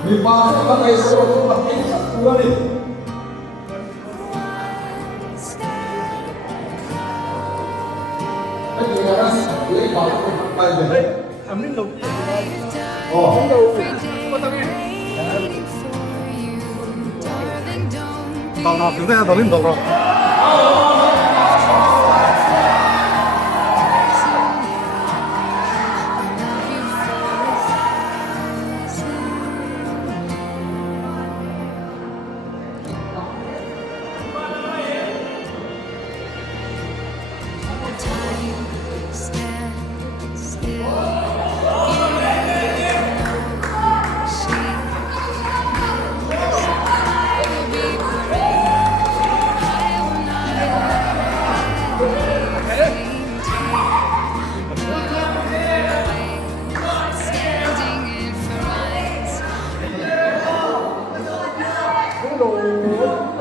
May pasok ba kayo sa pagkain sa buwan eh? Ay, kinaras. Ay, bakit ko magpahal dyan? Ay, amin daw. Oo. Amin daw. Tao na, hindi na dalhin daw.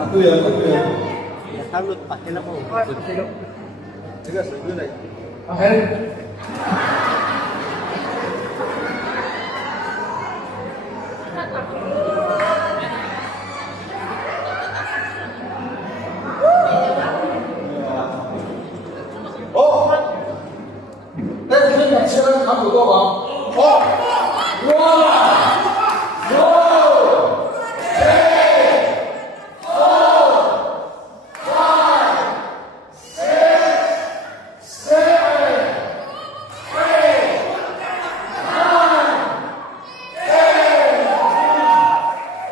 Aku ya. Talut pakai apa? Tiga, 9.